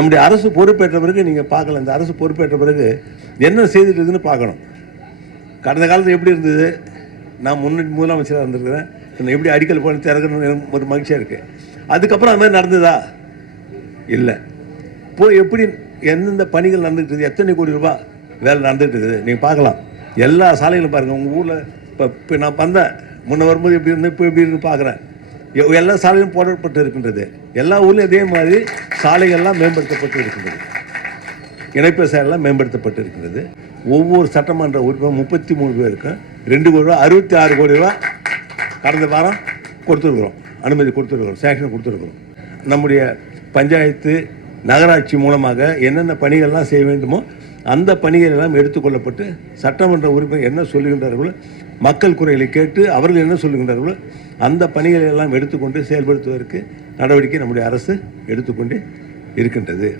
நம்முடைய அரசு பொறுப்பேற்ற பிறகு நீங்கள் பார்க்கலாம், இந்த அரசு பொறுப்பேற்ற பிறகு என்ன செய்துட்டு இருக்குன்னு பார்க்கணும். கடந்த காலத்தில் எப்படி இருந்தது, நான் முதலமைச்சராக இருந்திருக்கிறேன், எப்படி அடிக்கல் போன திறக்கணும் ஒரு மகிழ்ச்சியாக இருக்குது. அதுக்கப்புறம் அது மாதிரி நடந்ததா? இல்லை. இப்போ எப்படி எந்தெந்த பணிகள் நடந்துகிட்டு இருக்குது, எத்தனை கோடி ரூபாய் வேலை நடந்துகிட்டு இருக்குது நீங்கள் பார்க்கலாம். எல்லா சாலைகளும் பாருங்கள். உங்கள் ஊரில் இப்போ நான் வந்தேன், முன்ன வரும்போது எப்படி இருந்து இப்போ எப்படி இருக்குன்னு பார்க்குறேன். எல்லா சாலையும் போடப்பட்டு இருக்கின்றது. எல்லா ஊர்லையும் அதே மாதிரி சாலைகள்லாம் மேம்படுத்தப்பட்டு இருக்கின்றது. இணைப்பு சாலையெல்லாம் மேம்படுத்தப்பட்டு இருக்கிறது. ஒவ்வொரு சட்டமன்ற உறுப்பினர் 33 பேருக்கும் 2 கோடி ரூபா 66 கோடி ரூபா கடந்த வாரம் கொடுத்துருக்குறோம், அனுமதி கொடுத்துருக்குறோம், சேங்ஷன் கொடுத்துருக்குறோம். நம்முடைய பஞ்சாயத்து நகராட்சி மூலமாக என்னென்ன பணிகள்லாம் செய்ய வேண்டுமோ அந்த பணிகள் எல்லாம் எடுத்துக்கொள்ளப்பட்டு சட்டமன்ற உறுப்பினர் என்ன சொல்லுகின்றார்களோ, மக்கள் குறைகளை கேட்டு அவர்கள் என்ன சொல்லுகின்றார்களோ அந்த பணிகளை எல்லாம் எடுத்துக்கொண்டு செயல்படுத்துவதற்கு நடவடிக்கை நம்முடைய அரசு எடுத்துக்கொண்டு இருக்கின்றது.